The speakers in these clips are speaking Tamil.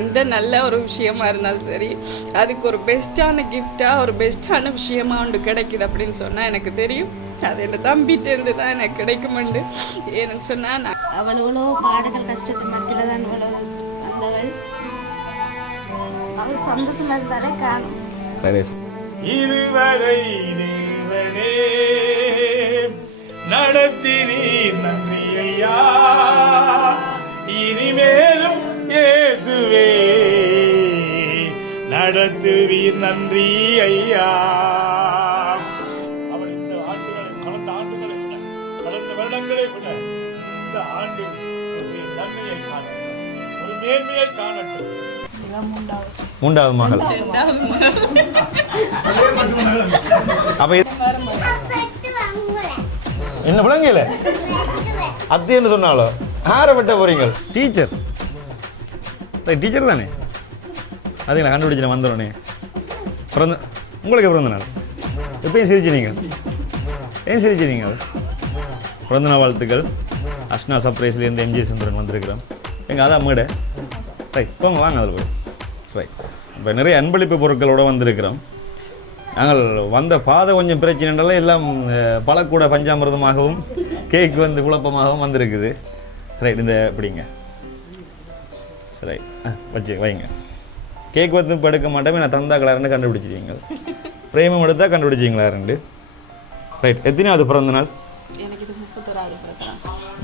எந்த நல்ல ஒரு விஷயமா இருந்தாலும் சரி அதுக்கு ஒரு பெஸ்ட்டான கிஃப்டாக ஒரு பெஸ்ட்டான விஷயமா ஒன்று கிடைக்குது அப்படின்னு சொன்னால் எனக்கு தெரியும் அது என் தம்பிட்டேருந்து தான் எனக்கு கிடைக்குமெண்டு. ஏன்னு சொன்னால் நான் அவளோ பாடங்கள் கஷ்டத்து மத்தியில் தான் அவ்வளோ வந்தவள். அவள் சந்தோஷமா இருந்தாலே காணும். இதுவரை தேவனே நடத்தினீர் நன்றி ஐயா, இனிமேலும் இயேசுவே நடத்துவீர் நன்றி ஐயா. அவர் இந்த ஆண்டுகளை கடந்த ஆண்டுகளை விட கடந்த வருடங்களை விட இந்த ஆண்டு ஒரு நன்மையை காணட்டும், ஒரு மேன்மையை காணட்டும். மூன்றாவது மகள். அப்ப என்ன விளங்கல அத்தி என்று சொன்னாலோ ஆரை வெட்ட போறீங்க? டீச்சர் டீச்சர் தானே, அதை நான் கண்டுபிடிச்சு வந்துடுறேனே. பிறந்த உங்களுக்கு பிறந்த நாள் எப்பயும் சிரிச்சினீங்க, ஏன் சிரிச்சினீங்க? பிறந்த நாள் வாழ்த்துக்கள். அஷ்னா சர்ப்ரைஸ்லேருந்து எம்ஜி சுந்தரன் வந்திருக்கிறோம். எங்கள் அதான் அம்மாட ரைட் போங்க வாங்க அதில் போய் ரைட். இப்போ நிறைய அன்பளிப்பு பொருட்களோடு வந்திருக்கிறோம். நாங்கள் வந்த பாதை கொஞ்சம் பிரச்சனைனால எல்லாம் பழக்கூட பஞ்சாமிரதமாகவும் கேக் வந்து குழப்பமாகவும் வந்திருக்குது. ரைட் இந்த எப்படிங்க சரி வச்சு வைங்க. கேக் வந்து இப்போ எடுக்க மாட்டோமே, நான் தந்தா கலர்னு கண்டுபிடிச்சிருவீங்க. பிரேமம் எடுத்தால் கண்டுபிடிச்சிங்களா ரெண்டு. ரைட் எத்தனையாவது பிறந்த நாள்?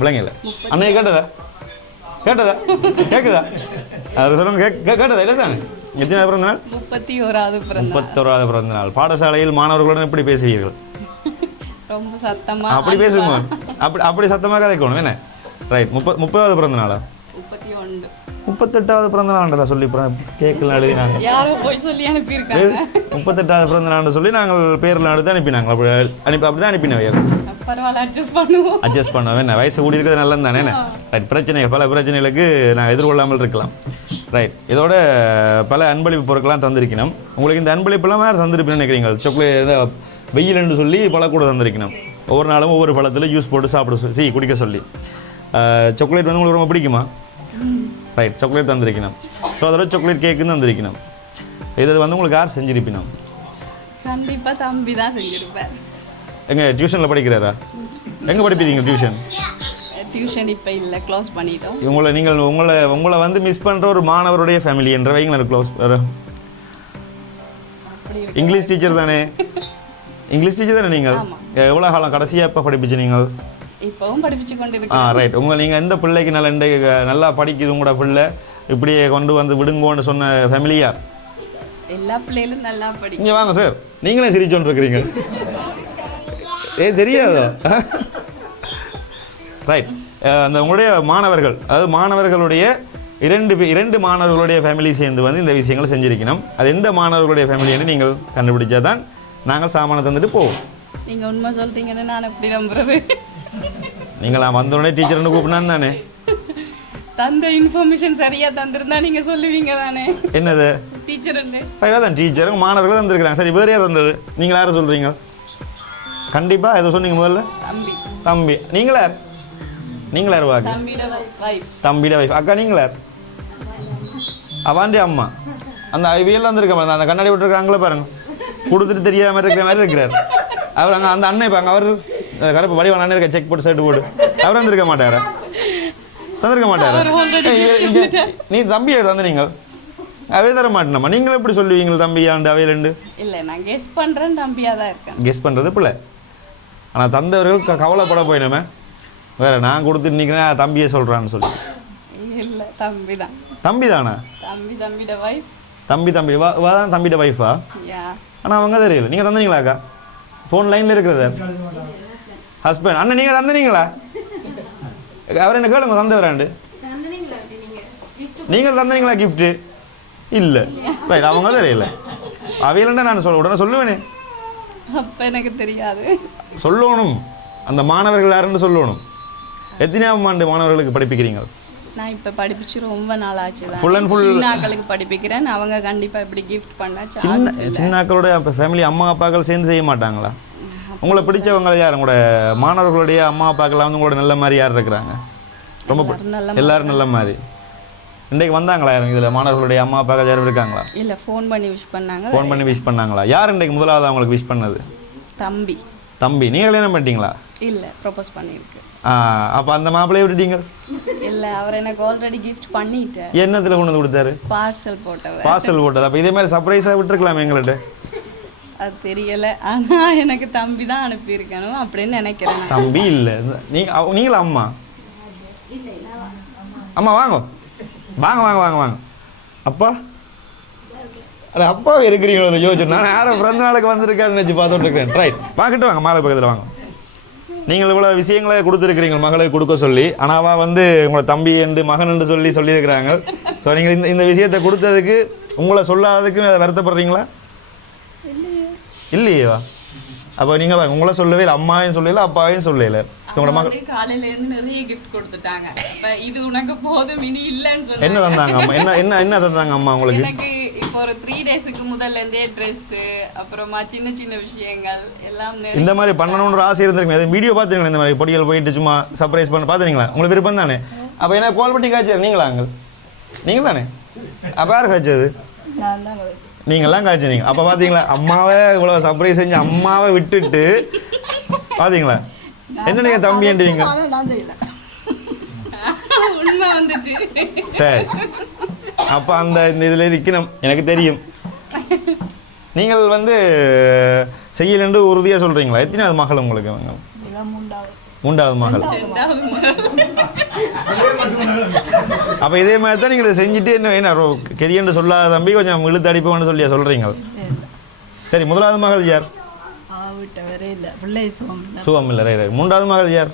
விளங்கல அன்னைக்கு கேட்டதா கேட்குதா அது சொல்லுங்க. கேட்டதா இல்லை தானே? எத்தனாவது பிறந்த நாள்? 31வது பிறந்த நாள். பாடசாலையில் மாணவர்களுடன் எப்படி பேசுவீர்கள்? ரொம்ப சத்தமா அப்படி பேசுங்க. அப்படி சத்தமாக கதைக்கணும் என்ன? ரைட் 30வது பிறந்த நாளா? 38வது பிறந்த நாள் சொல்லி கேட்கல எழுதினாங்க. யாரோ போய் சொல்லி அனுப்பியிருக்காங்க. 38வது பிறந்த நாள் சொல்லி நாங்கள் பேரில் எடுத்து அனுப்பினாங்க. அப்படிதான் அனுப்பினவையர். பரவாயில்ல அட்ஜஸ்ட் பண்ணுவோம். என்ன வயசு கூடி இருக்கிறது நல்லது தானே? ரைட் பிரச்சனைகள் பல பிரச்சனைகளுக்கு நான் எதிர்கொள்ளாமல் இருக்கலாம். ரைட் இதோட பல அன்பளிப்பு பொருட்கள்லாம் தந்திருக்கணும். உங்களுக்கு இந்த அன்பளிப்புலாம் வேறு தந்திருப்பேன்னு நினைக்கிறீங்க. சாக்லேட் வெயில்னு சொல்லி பழம் கூட தந்திருக்கணும். ஒவ்வொரு நாளும் ஒவ்வொரு பழத்தில் ஜூஸ் போட்டு சாப்பிட குடிக்க சொல்லி. சாக்லேட் வந்து உங்களுக்கு ரொம்ப பிடிக்குமா? ரைட் சாக்லேட் தந்திருக்கணும். ஸோ அதோட சாக்லேட் கேக்குன்னு தந்திருக்கணும். இது வந்து உங்களுக்கு யார் செஞ்சிருப்பினோம்? கண்டிப்பாக தம்பி தான் செஞ்சிருப்பேன். எங்கே டியூஷனில் படிக்கிறாரா? எங்கே படிப்பீங்க டியூஷன்? டியூஷன் இப்போ இல்லை, க்ளோஸ் பண்ணிட்டோம். உங்களை வந்து மிஸ் பண்ணுற ஒரு மாணவருடைய ஃபேமிலி என்ற வைங்களேன் க்ளோஸ். இங்கிலீஷ் டீச்சர் தானே? இங்கிலீஷ் டீச்சர் தானே நீங்கள்? எவ்வளோ காலம் கடைசியாக எப்போ படிப்பிச்சு நீங்கள்? இப்போவும் படிப்பிச்சு கொண்டு இருக்கேன். ரைட் நீங்கள் எந்த பிள்ளைக்கு நல்லா படிக்குது உங்களோட பிள்ளை இப்படியே கொண்டு வந்து விடுங்கோன்னு சொன்ன ஃபேமிலியா? எல்லா பிள்ளைகளும் நல்லா படிக்கும். இங்கே வாங்க சார், நீங்களே சிரிச்சோன்னு இருக்கிறீங்க. தெரியாதோ? ரைட் அந்த உங்களுடைய மாணவர்கள், அதாவது மாணவர்களுடைய இரண்டு மாணவர்களுடைய ஃபேமிலி சேர்ந்து வந்து இந்த விஷயங்களை செஞ்சிருக்கணும். அது எந்த மாணவர்களுடைய ஃபேமிலின்னு நீங்கள் கண்டுபிடிச்சா தான் நாங்கள் சாமானை தந்துட்டு போவோம். நீங்கள் உண்மை சொல்லிட்டீங்கன்னு நான் எப்படி நம்புறது? நீங்கள் நான் வந்தோடனே டீச்சர்னு கூப்பினான் தானே? தந்த இன்ஃபர்மேஷன் சரியாக தந்துருந்தா நீங்கள் சொல்லுவீங்க தானே? என்னது டீச்சர்ன்னு? தான் டீச்சர் மாணவர்கள் தந்துருக்குறாங்க. சரி வேறு யார் தந்தது? நீங்கள் யாரும் சொல்கிறீங்க? கண்டிப்பாக எதை சொன்னீங்க முதல்ல? தம்பி. நீங்களா வாங்க? தம்பியோட வைஃப். அக்கா நீங்களா? அவாண்டி அம்மா. அந்த இவையெல்லாம் வந்துருக்க அந்த கண்ணாடி விட்டுருக்காங்களே பாருங்க, கொடுத்துட்டு தெரியாம இருக்கிற மாதிரி இருக்கிறார் அவர். அங்கே அந்த அண்ணன் இப்போ அவர் கருப்பு வடிவான அண்ணன் இருக்க செக் போட்டு ஷர்ட் போட்டு அவர் வந்திருக்க மாட்டாரா? தந்திருக்க மாட்டாரா? நீ தம்பியை தந்துறீங்க, அவே தர மாட்டேனம்மா. நீங்களும் எப்படி சொல்லுவீங்க தம்பியாண்டு அவையில் ரெண்டு? இல்லை நான் கெஸ் பண்ணுறேன், தம்பியாக தான் இருக்கேன். கெஸ் பண்ணுறது பிள்ளை. ஆனால் தந்தவர்கள் கவலைப்பட போயினமே வேறு நான் கொடுத்துட்டு நிற்கிறேன் தம்பியே சொல்கிறான்னு சொல்லி. இல்லை தம்பி தான். தம்பி தானா? தம்பியோட வைஃப். தம்பி வா தான் தம்பியோட வைஃபா? ஆனால் அவங்க தெரியல. நீங்கள் தந்தீங்களாக்கா? ஃபோன் லைனில் இருக்கிறது ஹஸ்பண்ட். அண்ணன் நீங்கள் தந்தீங்களா? அவர் என்ன கேளுங்க, தந்தவராண்டு நீங்கள் தந்தீங்களா கிஃப்ட்டு? இல்லை ரைட் அவங்க தெரியல. அவையிலண்டா நான் உடனே சொல்லுவேனே. அப்போ எனக்கு தெரியாது. சொல்லணும், அந்த மாணவர்கள் யாருன்னு சொல்லணும். எத்தனையாம் ஆண்டு மாணவர்களுக்கு படிப்பிக்கிறீங்க? நான் இப்போ படிப்பிச்சு ரொம்ப நாள் ஆச்சு. ஃபுல் அண்ட் ஃபுல் சின்னாக்களுக்கு படிப்பிக்கிறேன். அவங்க கண்டிப்பாக இப்படி கிஃப்ட் பண்ண சின்னாக்களோட ஃபேமிலி அம்மா அப்பாக்கள் சேர்ந்து செய்ய மாட்டாங்களா? உங்களை பிடிச்சவங்க யார்? உங்களோட மாணவர்களுடைய அம்மா அப்பாக்கெல்லாம் வந்து உங்களோட நல்ல மாதிரி யார் இருக்கிறாங்க? ரொம்ப எல்லாரும் நல்ல மாதிரி. இன்றைக்கு வந்தாங்களா யாரும் இதில் மாணவர்களுடைய அம்மா அப்பா யாரும் இருக்காங்களா? இல்ல ஃபோன் பண்ணி விஷ் பண்ணாங்க. ஃபோன் பண்ணி விஷ் பண்ணாங்களா? யார் இன்றைக்கு முதலாவது அவங்களுக்கு விஷ் பண்ணது? தம்பி. தம்பி. நீங்கள் கல்யாணம் பண்ணிட்டீங்களா? இல்ல ப்ரொபோஸ் பண்ணிருக்கு. அப்போ அந்த மாப்பிள்ளையை விட்டுட்டீங்க? இல்ல அவர் எனக்கு ஆல்ரெடி கிஃப்ட் பண்ணிட்டார். என்னத்தில் கொண்டு வந்து கொடுத்தாரு? பார்சல் போட்டவர். பார்சல் போட்டது. அப்போ இதே மாதிரி சர்ப்ரைஸாக விட்டுருக்கலாம் எங்கள்கிட்ட. அது தெரியல, ஆனா எனக்கு தம்பி தான் அனுப்பியிருக்கணும் அப்படின்னு நினைக்கிறேன். தம்பி இல்லை, நீங்களா அம்மா? அம்மா வாங்க வாங்க வாங்க வாங்க வாங்க. அப்பா அட அப்பாவே இருக்கிறீங்களோ யோசிச்சு. நான் யாரும் பிறந்த நாளுக்கு வந்திருக்காருன்னு நினச்சி பார்த்துட்டு இருக்கேன். ரைட், வாங்கிட்டு வாங்க, மாலை பக்கத்தில் வாங்க. நீங்கள் இவ்வளோ விஷயங்களை கொடுத்துருக்கிறீங்க மகளுக்கு கொடுக்க சொல்லி. ஆனால் அவள் வந்து உங்களை தம்பி என்று மகன் என்று சொல்லியிருக்கிறாங்க. ஸோ நீங்கள் இந்த விஷயத்தை கொடுத்ததுக்கு உங்களை சொல்லாததுக்கு வருத்தப்படுறீங்களா? இல்லையேவா? அப்போ நீங்கள் உங்களை சொல்லவே இல்லை, அம்மாவையும் சொல்லல அப்பாவையும் சொல்லல. உங்களோட மகள் காலையில இருந்து நிறைய கிஃப்ட் கொடுத்துட்டாங்க. அப்ப இது உனக்கு போதும், இனி இல்லைன்னு சொல்லி என்ன தந்தாங்க அம்மா? என்ன தந்தாங்க அம்மா உங்களுக்கு? எனக்கு இப்போ ஒரு 3 டேஸ்க்கு முதல்ல இருந்தே ட்ரெஸ், அப்புறமா சின்ன சின்ன விஷயங்கள் எல்லாம் இந்த மாதிரி பண்ணணும்னு ஆசை இருந்திருக்குமே. அதை வீடியோ பார்த்துருங்களா? இந்த மாதிரி பொடிகள் போயிட்டு சும்மா சர்ப்ரைஸ் பண்ண பார்த்துருங்களா? உங்களுக்கு விருப்பம் தானே? அப்போ என்ன கால் பண்ணி காய்ச்சாரு நீங்களா? நீங்கள் தானே? அப்போ யார் காய்ச்சது? நான் தான். நீங்கள்லாம் காய்ச்சினீங்க. அப்போ பார்த்தீங்களா அம்மாவை இவ்வளோ சர்ப்ரைஸ் செஞ்சு அம்மாவை விட்டுட்டு பார்த்தீங்களா என்ன நீங்கள் தம்பின்றீங்க? உண்மை வந்துட்டு. சரி, அப்போ அந்த இந்த இதில் இருக்கணும் எனக்கு தெரியும். நீங்கள் வந்து செய்யலன்னு உறுதியாக சொல்கிறீங்களா? எத்தனாவது மகள் உங்களுக்கு? மூன்றாவது மகள். அப்போ இதே மாதிரி தான் நீங்கள் செஞ்சுட்டு என்ன கெதியன்று சொல்லாத தம்பி கொஞ்சம் இழுத்து அடிப்போம்னு சொல்லியா சொல்கிறீங்க? சரி, முதலாவது மகள் யார்? சுகம் இல்லை. ரைட். மூன்றாவது மகள் யார்?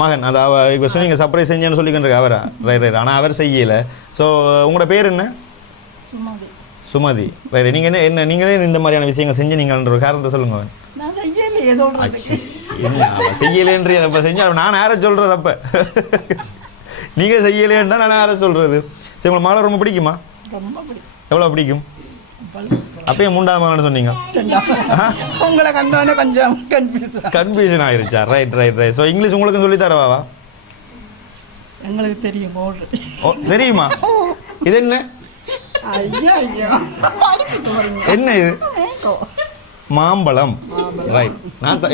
மகன். அது இப்போ சொன்னீங்க சர்ப்ரைஸ் செஞ்சேன்னு சொல்லிக்கிட்டு அவரா? ரைட். ஆனால் அவர் செய்யலை. ஸோ உங்களோட பேர் என்ன? சுமதி. ரைட். நீங்கள் என்ன நீங்களே இந்த மாதிரியான விஷயங்கள் செஞ்சு நீங்கள்ன்ற காரணத்தை சொல்லுங்க. என்ன செய்யலேன்றி அப்போ செஞ்சால் நான் யாரை சொல்கிறது? அப்போ நீங்கள் செய்யலேன்றா நான் யாரை சொல்கிறது? சரி, உங்களை மகளை ரொம்ப பிடிக்குமா? எவ்வளோ பிடிக்கும்? அப்பயும் மூன்றாவது மகன் சொன்னீங்க. உங்களை கண்டோன்னு கொஞ்சம் கன்ஃபியூஷன் ஆயிருச்சா? ரைட். ஸோ இங்கிலீஷ் உங்களுக்கு சொல்லி தரவாவா? எங்களுக்கு தெரியும். ஓ, தெரியுமா? இது என்ன? என்ன இது? மாம்பழம். ரைட்.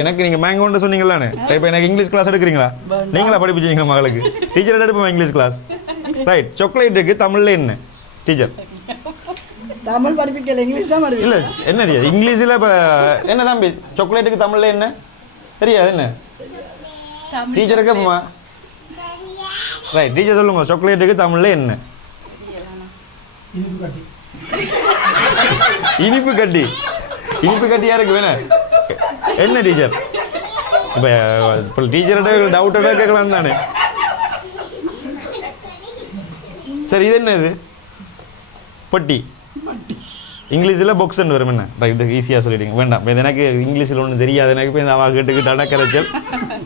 எனக்கு நீங்கள் மேங்கோன்னு சொன்னீங்களானே. இப்போ எனக்கு இங்கிலீஷ் கிளாஸ் எடுக்கிறீங்களா? நீங்களா படிப்பிச்சீங்களா மகளுக்கு? டீச்சர் எடுப்போம் இங்கிலீஷ் கிளாஸ். ரைட். சாக்லேட்டுக்கு தமிழில் என்ன டீச்சர்? தமிழ் படிப்பிக்கல, இங்கிலீஷ் தான் படிப்பிக்கல. இல்லை என்ன தெரியாது இங்கிலீஷில்? இப்போ என்ன தம்பி சாக்லேட்டுக்கு தமிழில் என்ன தெரியாது? என்ன டீச்சருக்கு அப்பமா? ரைட், டீச்சர் சொல்லுங்க. சாக்லேட்டுக்கு தமிழில் என்ன? இனிப்பு கட்டி. இனிப்பு கட்டியா இருக்கு வேணா என்ன டீச்சர்? இப்போ டீச்சர்கிட்ட டவுட்டோட கேட்கலாம் தானே. சரி, இது என்ன? இது பொட்டி. இங்கிலீஷில் பாக்ஸ்ன்னு வரும். என்ன? ரைட், இது ஈஸியாக சொல்லிடுங்க. வேண்டாம், இது எனக்கு இங்கிலீஷில் ஒன்றும் தெரியாது. எனக்கு இப்போ இந்த அவா கேட்டுக்கிட்டு அடக்கரைச்சல்.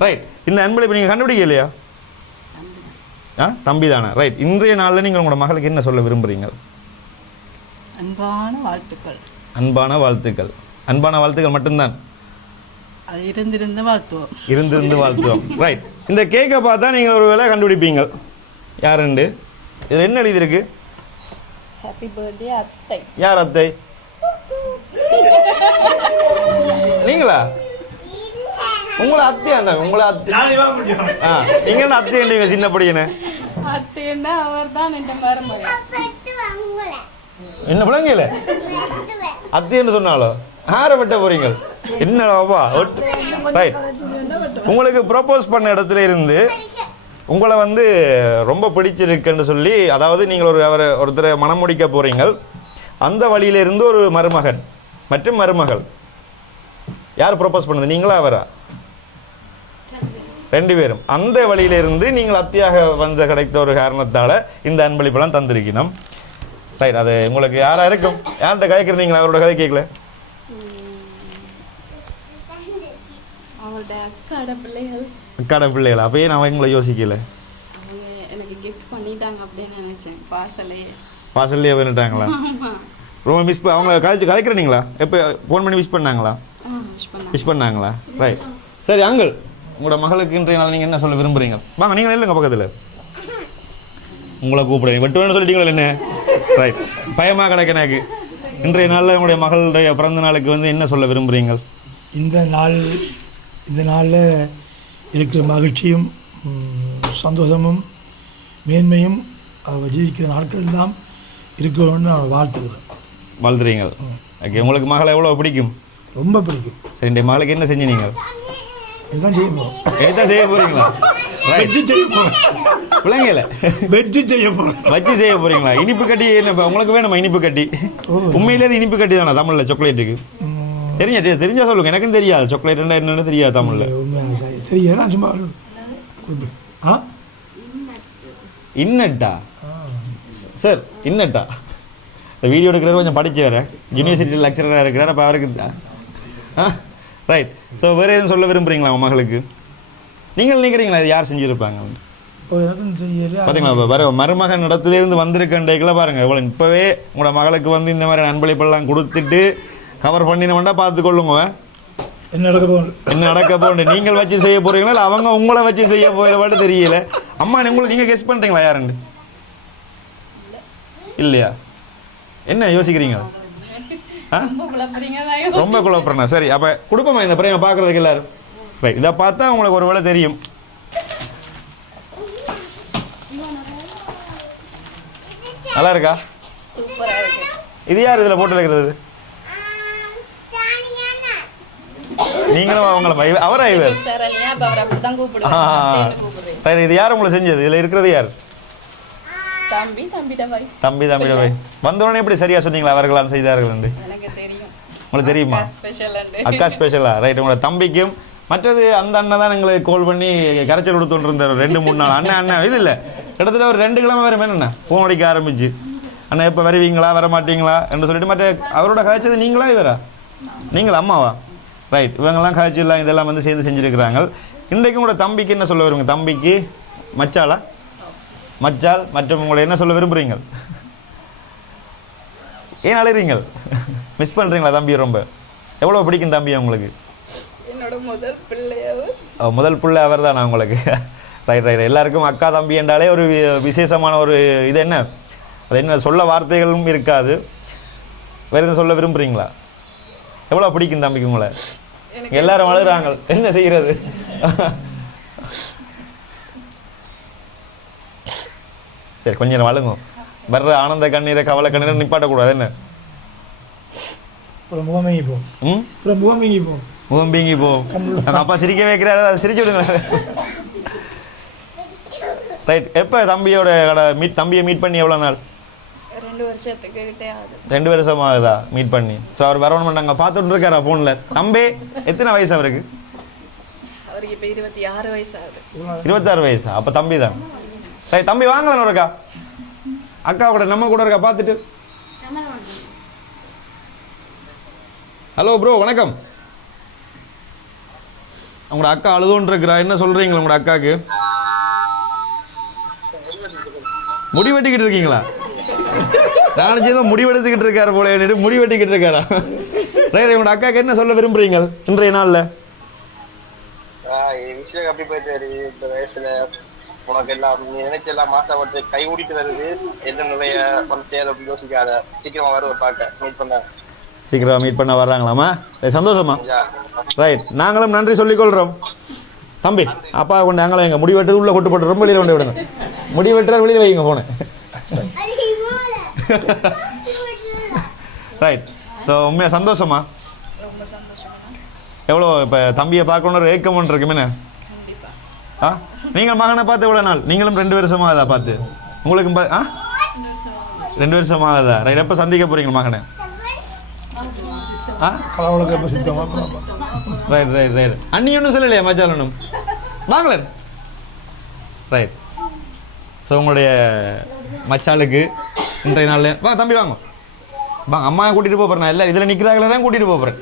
ரைட். இந்த அன்பளை இப்போ நீங்கள் கண்டுபிடிக்கலையா? தம்பி தானே? ரைட். இன்றைய நாளில் நீங்கள் உங்களோட மகளுக்கு என்ன சொல்ல விரும்புகிறீங்க? அன்பான வாழ்த்துக்கள். அன்பான வாழ்த்துக்கள். அன்பான வாழ்த்துக்கள் மட்டும்தான். அது இருந்திருந்து வாழ்த்துவோம். ரைட். இந்த கேக்கை பார்த்தா நீங்கள் ஒரு வேளை கண்டுபிடிப்பீங்க யாருண்டு. இதில் என்ன எழுதியிருக்கு? ஹாப்பி பர்த்டே அத்தை. யார் அத்தை? நீங்களா? உங்களை அத்தையா? உங்களை அத்தை. நீங்க என்ன அத்தைன்றீங்க? சின்ன படிக்கணும் அத்தைன்னா அவர் தான் இந்த மருமகன். என்ன விளங்கல? அத்தைன்னு சொன்னாலோ யாரை வெட்ட போறீங்க? என்னப்பா? ரைட். உங்களுக்கு ப்ரப்போஸ் பண்ண இடத்துல இருந்து உங்களை வந்து ரொம்ப பிடிச்சிருக்குன்னு சொல்லி, அதாவது நீங்கள் ஒருத்தரை மனம் முடிக்க போறீங்க. அந்த வழியிலிருந்து ஒரு மருமகன் மற்றும் மருமகள். யார் ப்ரப்போஸ் பண்ணது? நீங்களா அவரா? 2 பேரும். அந்த வழியிலிருந்து நீங்கள் அத்தியாக வந்து கிடைத்த ஒரு காரணத்தால் இந்த அன்பளிப்பெல்லாம் தந்திருக்கணும். ரைட். அது உங்களுக்கு யாராக இருக்கும்? யார்கிட்ட கதைக்கிறீங்களா? அவரோட கதை கேட்கல. அக்காட பிள்ளைகள். அப்பயே நான் அவங்களை யோசிக்கல. அவங்க எனக்கு கிஃப்ட் பண்ணிட்டாங்க அப்படின்னு நினைச்சேன். பார்சல்லையே பண்ணிட்டாங்களா? ரொம்ப மிஸ் அவங்க கதைக்கிறீங்களா? எப்போ ஃபோன் பண்ணி விஷ் பண்ணாங்களா? விஷ் பண்ணாங்களா? ரைட். சரி அங்கிள், உங்களோட மகளுக்கு இன்றைய நாள் நீங்கள் என்ன சொல்ல விரும்புகிறீங்க? வாங்க, நீங்கள் இல்லைங்க பக்கத்தில். உங்களை கூப்பிடுறேன் வெட்டுவேன்னு சொல்லிட்டீங்களா என்ன? ரைட், பயமாக கிடக்கு எனக்கு. இன்றைய நாளில் உங்களுடைய மகளுடைய பிறந்த நாளுக்கு வந்து என்ன சொல்ல விரும்புகிறீங்கள்? இந்த நாளில் இருக்கிற மகிழ்ச்சியும் சந்தோஷமும் மேன்மையும் ஜீவிக்கிற நாட்கள் எல்லாம் இருக்கணும்னு நான் வாழ்த்துறீங்க. ஓகே, உங்களுக்கு மகளை எவ்வளோ பிடிக்கும்? ரொம்ப பிடிக்கும். சரி, இந்த மகளுக்கு என்ன செஞ்சு நீங்கள்? இதுதான் செய்ய போகிறோம். இதுதான் செய்ய போகிறீங்களா? வெஜ்ஜு செய்ய போகிறோம். பிள்ளைங்கள வெஜ்ஜு செய்ய போகிறோம். வச்சு செய்ய போகிறீங்களா? இனிப்பு கட்டி என்ன உங்களுக்கு வேணுமா? இனிப்பு கட்டி உண்மையிலே அது இனிப்பு கட்டி தானே தமிழில் சாக்லேட்டுக்கு? தெரிஞ்சா சொல்லுங்க, எனக்கும் தெரியாது சாக்லேட் என்னன்னு தெரியாது தமிழில். தெரியாது, நான் சும்மா இன்னட்டா சார், இன்னட்டா இந்த வீடியோ எடுக்கிறது கொஞ்சம் படிச்சு வரேன், யூனிவர்சிட்டி லெக்சராக இருக்கிறார். அப்போ அவருக்கு ரைட். ஸோ வேறு எதுவும் சொல்ல விரும்புகிறீங்களா உங்கள் மகளுக்கு? நீங்கள் நினைக்கிறீங்களா இது யார் செஞ்சுருப்பாங்க? பார்த்தீங்களா, இப்போ வர மருமகன் இடத்துலேருந்து வந்திருக்கண்டைக்குள்ள பாருங்கள் இவ்வளோ. இப்போவே உங்களோட மகளுக்கு வந்து இந்த மாதிரி அன்பளிப்பெல்லாம் கொடுத்துட்டு கவர் பண்ணினவன்டா பார்த்துக்கொள்ளுங்க என்ன நடக்க போகுது. நீங்கள் வச்சு செய்ய போகிறீங்களா இல்லை அவங்க உங்களை வச்சு செய்ய போகிறவாட்டு தெரியல. அம்மா உங்களுக்கு நீங்கள் கெஸ் பண்ணுறீங்களா யாருண்டு? இல்லையா? என்ன யோசிக்கிறீங்க? ரொம்ப குழப்பறேன். சரி, அப்போ கொடுப்போமா இந்த பிரேமை பார்க்குறதுக்கு எல்லாரும்? ரைட், இதை பார்த்தா உங்களுக்கு ஒரு வேளை தெரியும். நல்லா இருக்கா? சூப்பரா இருக்கு. இது யார் இதில் போட்டு வைக்கிறது? நீங்களும் அவங்கள அவரா இவர்? இது யார் உங்களை செஞ்சது? இதில் இருக்கிறது யார்? தம்பி வை. வந்தோடனே எப்படி சரியா சொன்னீங்களா அவர்களால் செய்தார்கள்? உங்களுக்கு தெரியுமா? அக்கா ஸ்பெஷலா? ரைட். உங்களோட தம்பிக்கும் மற்றது அந்த அண்ணன் தான் எங்களுக்கு கால் பண்ணி கரைச்சல் கொடுத்துட்டு இருந்தார் 2-3 நாள். அண்ணன் இது இல்லை, கிட்டத்தட்ட ஒரு 2 கிழமை வேறு என்ன ஃபோன் அடிக்க ஆரம்பிச்சு, அண்ணா எப்போ வருவீங்களா வர மாட்டீங்களா என்று சொல்லிட்டு. மற்ற அவரோட கதைச்சது நீங்களா இவரா? நீங்களா அம்மாவா? ரைட். இவங்கெல்லாம் காய்ச்சலாம் இதெல்லாம் வந்து சேர்ந்து செஞ்சுருக்கிறாங்க. இன்றைக்கும் உங்களோட தம்பிக்கு என்ன சொல்ல வருவீங்க? தம்பிக்கு மச்சால் மற்றும் உங்களை என்ன சொல்ல விரும்புகிறீங்க? ஏன் அழுகிறீங்க? மிஸ் பண்ணுறீங்களா தம்பியை ரொம்ப? எவ்வளோ பிடிக்கும் தம்பியை உங்களுக்கு? என்னோட முதல் பிள்ளை அவர் தான் உங்களுக்கு. ரைட். எல்லாருக்கும் அக்கா தம்பி என்றாலே ஒரு விசேஷமான ஒரு இது. என்ன அது என்ன சொல்ல வார்த்தைகளும் இருக்காது. வேறு எதுவும் சொல்ல விரும்புகிறீங்களா? எவ்வளோ பிடிக்கும் தம்பிக்கு உங்களை? எல்லாரும் அழுகிறாங்க, என்ன செய்கிறது? சரி, கொஞ்சம் நேரம் அழுங்க. வர்ற ஆனந்த கண்ணீரை கவலை கண்ணீரை நிப்பாட்டக்கூடாது. என்ன முகம் வீங்கி போ. அப்பா சிரிக்க வைக்கிறாரு, அதை சிரிச்சு விடுங்க. ரைட். எப்போ தம்பியை மீட் பண்ணி எவ்வளோ நாள்? 2 வருஷம் ஆகுதா மீட் பண்ணி? ஸோ அவர் வரணும் நாங்கள் பார்த்துட்டு இருக்காரா ஃபோனில்? தம்பி எத்தனை வயசு அவருக்கு? அவருக்கு இப்போ 26 வயசு ஆகுது. 26 வயசா? அப்போ தம்பி தான். சரி, தம்பி வாங்கலாம் இருக்கா? அக்கா கூட நம்ம கூட இருக்கா பார்த்துட்டு. ஹலோ ப்ரோ, வணக்கம். உங்களோட அக்கா அழுதோன்னு இருக்கிறா, என்ன சொல்கிறீங்களா உங்களோட அக்காவுக்கு? முடி வெட்டிக்கிட்டு இருக்கீங்களா? நான் ஏதோ முடிவெடுத்துக்கிட்டு இருக்காரு போல, முடிவெட்டிக்கிட்டு இருக்காரா? ரைட். உங்களோட அக்காவுக்கு என்ன சொல்ல விரும்புறீங்க இன்றைய நாளில்? விஷயம் அப்படி போயிட்டு இந்த வயசுல உனக்கு எல்லாம் நீ நினைச்ச எல்லாம் மாசப்பட்டு கை ஓடிட்டு வருது. எந்த நிலைய வந்து சேர அப்படி யோசிக்காத. சீக்கிரமா வருவ பார்க்க மீட் பண்ண. சீக்கிரமா மீட் பண்ண வர்றாங்களாமா? சந்தோஷமா? ரைட். நாங்களும் நன்றி சொல்லிக்கொள்கிறோம். தம்பி அப்பா கொண்டு அங்கே எங்க முடி வெட்டது உள்ள கொட்டு போட்டு ரொம்ப வெளியில் கொண்டு விடுங்க. முடி வெட்டுறாரு, வெளியில் வைங்க போன. ரைட். ஸோ உண்மையாக சந்தோஷமா? எவ்வளோ இப்போ தம்பியை பார்க்கணும் ஒரு ஏக்கம் ஒன்று இருக்குமே. நீங்கள் மகனை பார்த்து எவ்வளோ நாள்? நீங்களும் 2 வருஷமாகதா பார்த்து? உங்களுக்கும் 2 வருஷமாகதா? ரைட். எப்போ சந்திக்க போகிறீங்க மகனை? ரைட். அண்ணி ஒன்றும் சொல்லலையா மச்சாலனும்? வாங்கலன். ரைட். ஸோ உங்களுடைய மச்சாளுக்கு இன்றைய நாள் வாங்க தம்பி வாங்க அம்மா கூட்டிகிட்டு போகிறேன். நான் இல்லை இதில் நிற்கிறாங்களே கூட்டிகிட்டு போகிறேன்.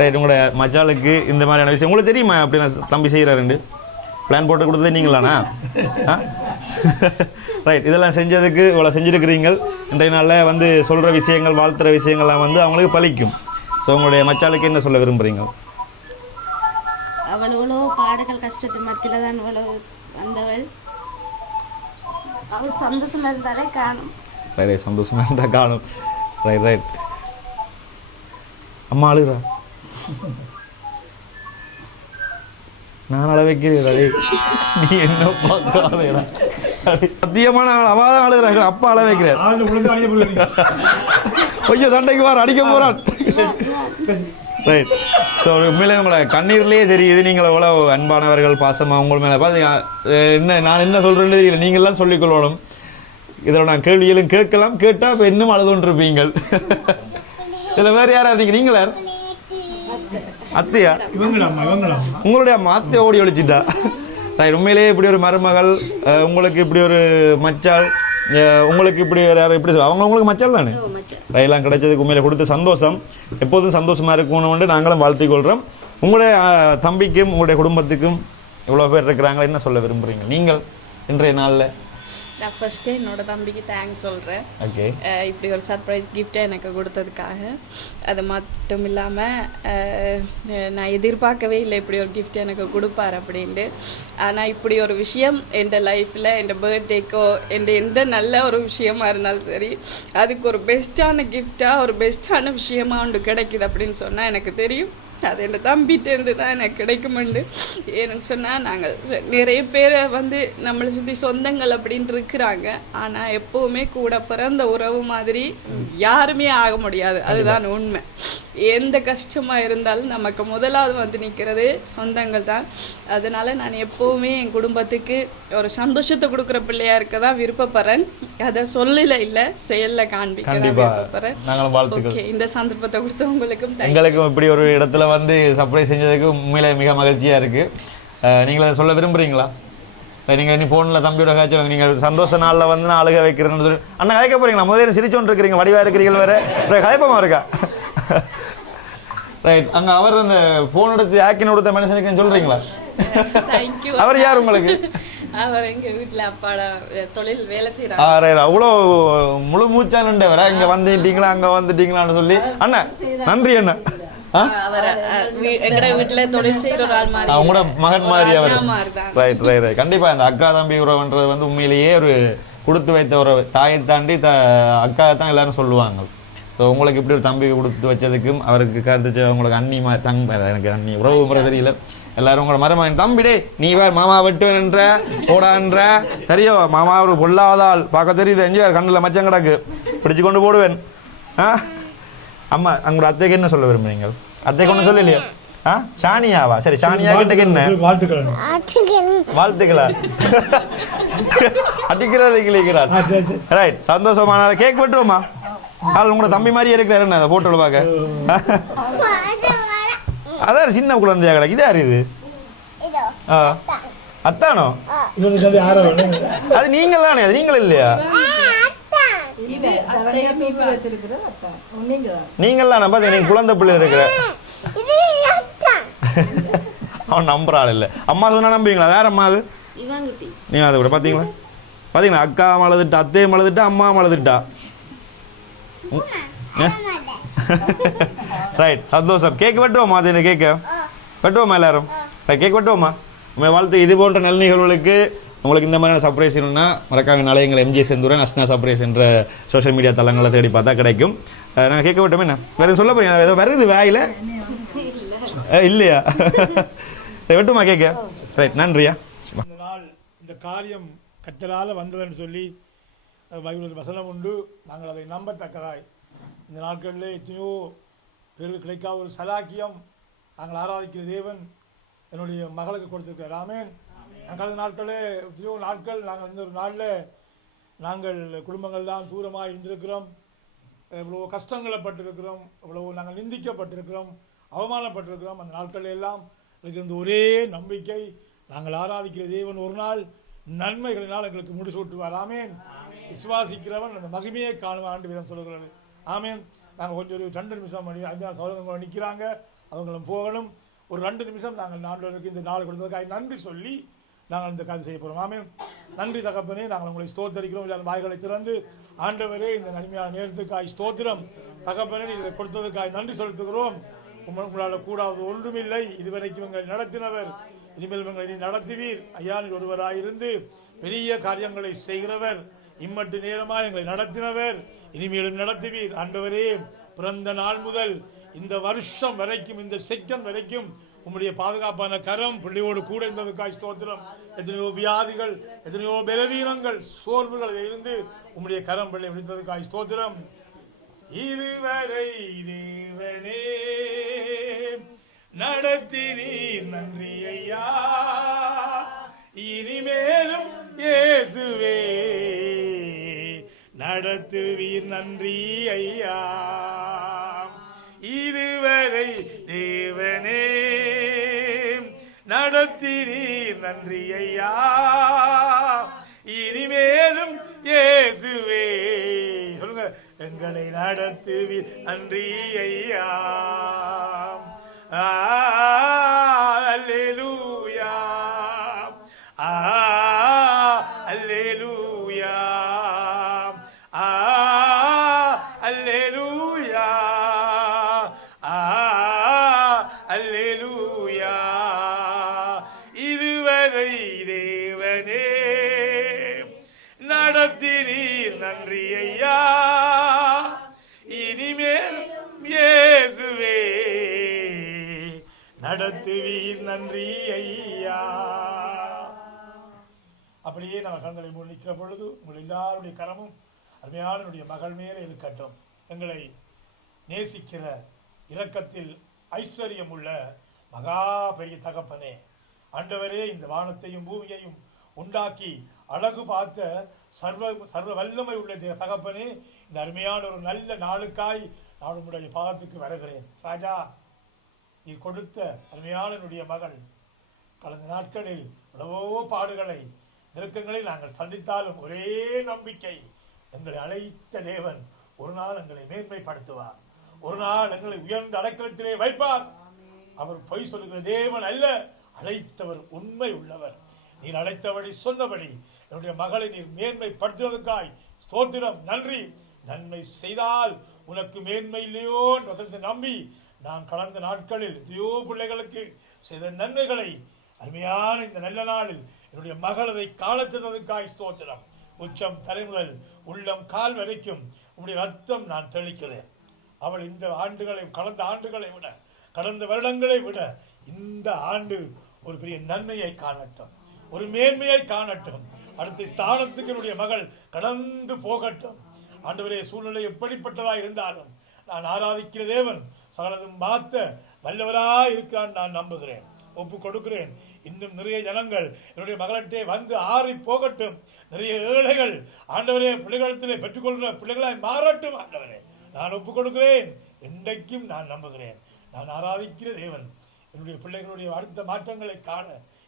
ரைட். உங்களோட மச்சாளுக்கு இந்த மாதிரியான விஷயம் உங்களுக்கு தெரியுமா? அப்படி நான் தம்பி செய்கிறாருண்டு பிளான் போட்டு கொடுத்ததே நீங்களாண்ணா? ரைட். இதெல்லாம் செஞ்சதுக்கு இவ்வளோ செஞ்சுருக்கிறீங்க. இன்றைய நாளில் வந்து சொல்கிற விஷயங்கள், வாழ்த்துற விஷயங்கள்லாம் வந்து அவங்களுக்கு பலிக்கும். ஸோ உங்களுடைய மச்சாளுக்கு என்ன சொல்ல விரும்புகிறீங்க? அவள் இவ்வளோ பாடுகள் கஷ்டத்து மத்தியில் தான் இவ்வளோ வந்தவள். அவர் சந்தோஷமா இருந்தாலே காணும். ரைட் சந்தோஷமாக இருந்தால் காணும். ரைட் அம்மா அழுகிறா நான் அழ வைக்கிறேன். நீ என்ன பார்க்காதேடா. சத்தியமான அவதான் அழுகிறாங்க. அப்பா அழ வைக்கிறேன். ஐயோ சண்டைக்கு வார அடிக்க போறான். ரைட். ஸோ உண்மையிலே உங்களை கண்ணீர்லேயே தெரியுது நீங்கள் எவ்வளோ அன்பானவர்கள், பாசமாக உங்கள் மேலே பார்த்தீங்க. நான் என்ன சொல்கிறேன்னு தெரியல, நீங்கள்லாம் சொல்லிக்கொள்ளணும். இதில் நான் கேள்விகளும் கேட்கலாம், கேட்டால் இப்போ இன்னும் அழுதுன்ட்ருப்பீங்கள். இதில் வேறு யாரா இருக்கீங்க? நீங்களா? அத்தையா? உங்களுடைய அம்மா அத்தை ஓடி ஒழிச்சிட்டா. ரைட். உண்மையிலேயே இப்படி ஒரு மருமகள், உங்களுக்கு இப்படி ஒரு மச்சாள், உங்களுக்கு இப்படி யாரும் இப்படி அவங்க உங்களுக்கு மச்சாள் தானே? ரயிலாம் கிடைச்சதுக்கு உண்மையில கொடுத்த சந்தோஷம் எப்போதும் சந்தோஷமாக இருக்கணும்னு நாங்களும் வாழ்த்திக் கொள்கிறோம். உங்களுடைய தம்பிக்கும் உங்களுடைய குடும்பத்துக்கும் இவ்வளோ பேர் இருக்கிறாங்க, என்ன சொல்ல விரும்புகிறீங்க நீங்கள் இன்றைய நாளில்? நான் ஃபஸ்ட்டு என்னோட தம்பிக்கு தேங்க்ஸ் சொல்கிறேன். ஓகே. இப்படி ஒரு சர்ப்ரைஸ் கிஃப்ட்டை எனக்கு கொடுத்ததுக்காக. அது மட்டும் இல்லாமல் நான் எதிர்பார்க்கவே இல்லை இப்படி ஒரு கிஃப்ட் எனக்கு கொடுப்பார் அப்படின்ட்டு. ஆனால் இப்படி ஒரு விஷயம் என் லைஃப்பில், என் பர்த்டேக்கோ, என் எந்த நல்ல ஒரு விஷயமா இருந்தாலும் சரி, அதுக்கு ஒரு பெஸ்ட்டான கிஃப்டாக, ஒரு பெஸ்ட்டான விஷயமா ஒன்று கிடைக்குது அப்படின்னு சொன்னால் எனக்கு தெரியும் அது என் தம்பிகிட்டேருந்து தான் எனக்கு கிடைக்குமெண்டு. ஏன்னு சொன்னால் நாங்கள் நிறைய பேரை நம்மளை சுற்றி சொந்தங்கள் அப்படின்ட்டு இருக்கிறாங்க. ஆனால் எப்போவுமே கூட பிறந்த உறவு மாதிரி யாருமே ஆக முடியாது. அதுதான் உண்மை. எந்த கஷ்டமாக இருந்தாலும் நமக்கு முதலாவது நிற்கிறது சொந்தங்கள் தான். அதனால் நான் எப்போவுமே என் குடும்பத்துக்கு ஒரு சந்தோஷத்தை கொடுக்குற பிள்ளையாக இருக்க தான் விருப்பப்படுறேன். அதை சொல்லல இல்லை, செயலில் காண்பிக்க தான் விருப்பப்படுறேன். ஓகே, இந்த சந்தர்ப்பத்தை கொடுத்த உங்களுக்கும் எங்களுக்கும் இப்படி ஒரு இடத்துல சர்ப்ரைஸ் செஞ்சதுக்கு உண்மையில மிக மகிழ்ச்சியாக இருக்குது. நீங்கள் அதை சொல்ல விரும்புகிறீங்களா? நீங்கள் நீ ஃபோனில் தம்பியோட காய்ச்சி நீங்கள் சந்தோஷ நாளில் நான் அழுக வைக்கிறேன்னு சொல்லி அண்ணா கதைக்க போகிறீங்களா? முதல்ல சிரிச்சோன்னு இருக்கிறீங்க, வடிவாக இருக்கிறீங்க, வேறு கதைப்பமாக இருக்கா? ரைட். அங்கே அவர் அந்த ஃபோன் எடுத்து ஆக்கின கொடுத்த மனுஷனுக்கு சொல்கிறீங்களா? தேங்க்யூ. அவர் யார் உங்களுக்கு? அவர் எங்கள் வீட்டில் அப்பாடா தொழில் வேலை செய்கிறார். அவ்வளோ முழு மூச்சானுண்டவரா இங்கே வந்துட்டீங்களா அங்கே வந்துட்டீங்களான்னு சொல்லி அண்ணா நன்றி அண்ணா. எங்கட வீட்டுல தொழில் செய்யற ஒரு ஆள் மாதிரி, உங்களோட மகன் மாதிரி அவர். Right right right. கண்டிப்பா இந்த அக்கா தம்பி உறவுன்றது உண்மையிலேயே ஒரு கொடுத்து வைத்த ஒரு தாயை தாண்டி அக்கா தான் எல்லாரும் சொல்லுவாங்க. ஸோ உங்களுக்கு இப்படி ஒரு தம்பி கொடுத்து வச்சதுக்கும் அவருக்கு கருத்து உங்களுக்கு அண்ணி எனக்கு அண்ணி உறவு முறை தெரியல, எல்லாரும் உங்களோட மருமகன் தம்பிடே நீ வேறு மாமா வெட்டுவேன்ற போடான்ற சரியோ மாமா ஒரு பொல்லாதால் பார்க்க தெரியுது எஞ்சியார் கண்ணில் மச்சம் கிடக்கு பிடிச்சு கொண்டு போடுவேன். அம்மா அங்களோட அத்தைக்கு என்ன சொல்ல விரும்புறீங்க? அத்தைக்கு ஒன்றும் சொல்லலையா? சானியாவா? சரி, சானியா கிட்டக்கு என்ன வாழ்த்துக்களா? அடிக்கிறது கிளிக்கிறார். ரைட். சந்தோஷமான கேக் வெட்டுவோமா? உங்களோட தம்பி மாதிரியே இருக்கிறாரு என்ன அந்த போட்டோல பார்க்க? அதான் சின்ன குழந்தையா கிடக்கு. இது யாரு இது? அத்தானோ? அது நீங்கள் தானே? அது நீங்கள் இல்லையா? நீங்கள் தானே? பாத்தீங்க நீங்க குழந்தை பிள்ளை இருக்கிற அவன் நம்புறாள் இல்லை. அம்மா சொன்னா நம்புவீங்களா? வேற அம்மா அது நீங்க அதை விட பாத்தீங்களா? பாத்தீங்களா அக்கா மலதுட்டா, அத்தையை மலதுட்டா, அம்மா மலதுட்டா. ரைட். சந்தோஷம். கேக் வெட்டுவோமா? அது கேட்க வெட்டுவோமா எல்லாரும்? கேக் வெட்டுவோமா? வாழ்த்து. இது போன்ற நல்ல நிகழ்வுகளுக்கு உங்களுக்கு இந்த மாதிரியான சர்ப்ரைஸ் வேணும்னா மறக்காம நாளை எங்கள் எம்ஜே செந்தூரன் அஸ்னா சர்ப்ரைஸ் என்ற சோஷியல் மீடியா தளங்களை தேடி பார்த்தா கிடைக்கும். நாங்கள் கேட்க விட்டோமே என்ன வேறு சொல்ல போறீங்க? ஏதோ வருது வாயில இல்லையா? வெட்டுமா கேட்க? ரைட். நன்றியா. இந்த நாள் இந்த காரியம் கத்தரால் வந்ததுன்னு சொல்லி பைபிள் வசனம் உண்டு. நாங்கள் அதை நம்பத்தக்கதாய் இந்த நாட்களில் எத்தனையோ பேருக்கு கிடைக்காத ஒரு சலாக்கியம் நாங்கள் ஆராதிக்கிற தேவன் என்னுடைய மகளுக்கு கொடுத்துருக்கார். ஆமேன். கடந்த நாட்களே எத்தனையோ நாட்கள் நாங்கள் இந்த ஒரு நாளில் நாங்கள் குடும்பங்கள்லாம் தூரமாக இருந்திருக்கிறோம். இவ்வளோ கஷ்டங்களை பட்டிருக்கிறோம், இவ்வளோ நாங்கள் நிந்திக்கப்பட்டிருக்கிறோம், அவமானப்பட்டிருக்கிறோம். அந்த நாட்கள் எல்லாம் எனக்கு இருந்த ஒரே நம்பிக்கை, நாங்கள் ஆராதிக்கிற தேவன் ஒரு நாள் நன்மைகளினால் எங்களுக்கு முடிசூட்டுவார். ஆமேன். விசுவாசிக்கிறவன் அந்த மகிமையை காணுவான் விதம் சொல்லுகிறது. ஆமேன். நாங்கள் கொஞ்சம் ஒரு 2 நிமிஷம் 5 சகோதரங்கள் நிற்கிறாங்க, அவங்களும் போகணும். ஒரு 2 நிமிஷம் நாங்கள் நாடுகளுக்கு இந்த நாள் கொடுத்ததுக்காக நன்றி சொல்லி நாங்கள் இந்த காரியம் செய்ய போகிறோம். ஆமேன். நன்றி தகப்பனே, நாங்கள் உங்களை ஸ்தோத்தரிக்கிறோம். எல்லாரும் வாய்களை திறந்து ஆண்டவரே இந்த நன்மையான நேரத்துக்காய் ஸ்தோத்திரம் தகப்பனே, இதை கொடுத்ததுக்காய் நன்றி செலுத்துகிறோம். உங்களால் கூடாது ஒன்றுமில்லை. இதுவரைக்கும் எங்களை நடத்தினவர், இனிமேல் எங்களை நீ நடத்துவீர் ஐயா. நீர் ஒருவராயிருந்து பெரிய காரியங்களை செய்கிறவர், இம்மட்டு நேரமாக எங்களை நடத்தினவர், இனிமேலும் நடத்துவீர் ஆண்டவரே. பிறந்த நாள் முதல் இந்த வருஷம் வரைக்கும், இந்த செகண்ட் வரைக்கும் உம்முடைய பாதுகாப்பான கரம் பிள்ளையோடு கூட இருந்ததுக்காய் ஸ்தோத்திரம். எத்தனையோ வியாதிகள், எத்தனையோ பலவீனங்கள், சோர்வுகள் இருந்து உம்முடைய கரம் பிள்ளை விடுத்ததுக்காய் ஸ்தோத்திரம். இதுவரை தேவனே நடத்தினீர் நன்றி ஐயா, இனிமேலும் இயேசுவே நடத்துவீர் நன்றி ஐயா. இதுவரை தேவனே நடத்தினீர் நன்றி ஐயா, இனிமேலும் இயேசுவே சொல்லுங்க, எங்களை நடத்துவீர் நன்றி ஐயா. அல்லேலூயா, அல்லேலூயா, அல்லேலூயா, அல்லேலூயா. இதுவரை தேவனே நடத்தினீர் நன்றி ஐயா, இனிமேல் இயேசுவே நடத்துவீர் நன்றி ஐயா. அப்படியே நம்ம கண்களை மூடி நிற்கிற பொழுது உங்கள் எல்லாருடைய கரமும் அருமையான என்னுடைய மகள் மேலே இருக்கட்டும். எங்களை நேசிக்கிற இரக்கத்தில் ஐஸ்வர்யம் உள்ள மகா பெரிய தகப்பனே, ஆண்டவரே, இந்த வானத்தையும் பூமியையும் உண்டாக்கி அழகு பார்த்த சர்வ வல்லமை உள்ள தகப்பனே, இந்த அருமையான ஒரு நல்ல நாளுக்காய் நான் உங்களுடைய பாதத்துக்கு வருகிறேன். ராஜா, நீ கொடுத்த அருமையான என்னுடைய மகள் கடந்த நாட்களில் எவ்வளவோ பாடுகளை, நெருக்கங்களை நாங்கள் சந்தித்தாலும் ஒரே நம்பிக்கை, எங்களை அழைத்த தேவன் ஒரு நாள் எங்களை மேன்மைப்படுத்துவார், ஒரு நாள் எங்களை உயர்ந்த அடைக்கலத்திலே வைப்பார். அவர் பொய் சொல்லுகிற தேவன் அல்ல, அழைத்தவர் உண்மை உள்ளவர். நீர் அழைத்தபடி சொன்னபடி என்னுடைய மகளை நீர் மேன்மைப்படுத்துவதற்காய் ஸ்தோத்திரம், நன்றி. நன்மை செய்தால் உனக்கு மேன்மை இல்லையோ என்று நம்பி நான் கடந்த நாட்களில் எத்தனையோ பிள்ளைகளுக்கு செய்த நன்மைகளை அருமையான இந்த நல்ல நாளில் என்னுடைய மகள் அதை காலத்தினதுக்காய் ஸ்தோத்திரம். உச்சம் தலை முதல் உள்ளம் கால் வரைக்கும் உன்னுடைய ரத்தம் நான் தெளிக்கிறேன். அவள் இந்த ஆண்டுகளை, கடந்த ஆண்டுகளை விட, கடந்த வருடங்களை விட இந்த ஆண்டு ஒரு பெரிய நன்மையை காணட்டும், ஒரு மேன்மையை காணட்டும். அடுத்த ஸ்தானத்துக்கு என்னுடைய மகள் கடந்து போகட்டும். ஆண்டவரே, சூழ்நிலை எப்படிப்பட்டதாக இருந்தாலும் நான் ஆராதிக்கிற தேவன் சகலதும் மாற்ற வல்லவராய் இருக்கிறான் நான் நம்புகிறேன், ஒப்பு கொடுக்கிறேன். இன்னும் நிறைய ஜனங்கள் என்னுடைய மகளிட்டே வந்து ஆறி போகட்டும். நிறைய ஏழைகள் ஆண்டவரே பிள்ளைகளிடத்திலே பெற்றுக்கொள்கிற பிள்ளைகளாய் மாறட்டும். ஆண்டவரே, நான் ஒப்பு கொடுக்கிறேன். இன்றைக்கும் நான் நம்புகிறேன், நான் ஆராதிக்கிற தேவன் என்னுடைய பிள்ளைகளுடைய அடுத்த மாற்றங்களை காண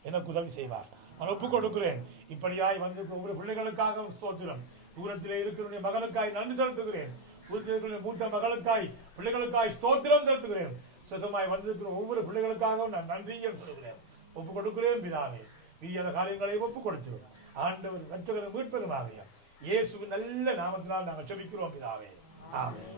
எனக்கு உதவி செய்வார். நான் ஒப்பு கொடுக்கிறேன். இப்படியாய் வந்து ஒவ்வொரு பிள்ளைகளுக்காகவும் ஸ்தோத்திரம். தூரத்திலே இருக்கிற மகளுக்காய் நன்றி செலுத்துகிறேன். தூரத்தில் இருக்கிற மூத்த மகளுக்காய், பிள்ளைகளுக்காய் ஸ்தோத்திரம் செலுத்துகிறேன். சுசமாய் வந்திருக்கிற ஒவ்வொரு பிள்ளைகளுக்காகவும் நான் நன்றியை சொல்கிறேன், ஒப்பு கொடுக்கிறேன். பிதாவே, வீர காரியங்களை ஒப்பு கொடுத்து ஆண்டவர் ரட்சகரும் மீட்பதுமாக இயேசுவின் நல்ல நாமத்தினால் நாங்கள் ஜெபிக்கிறோம் பிதாவே, ஆமென்.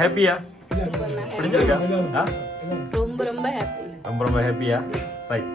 ஹாப்பியா? பிடிச்சிருக்கா? ரொம்ப ரொம்ப ஹாப்பி, ரொம்ப ரொம்ப ஹாப்பியா? ரைட்.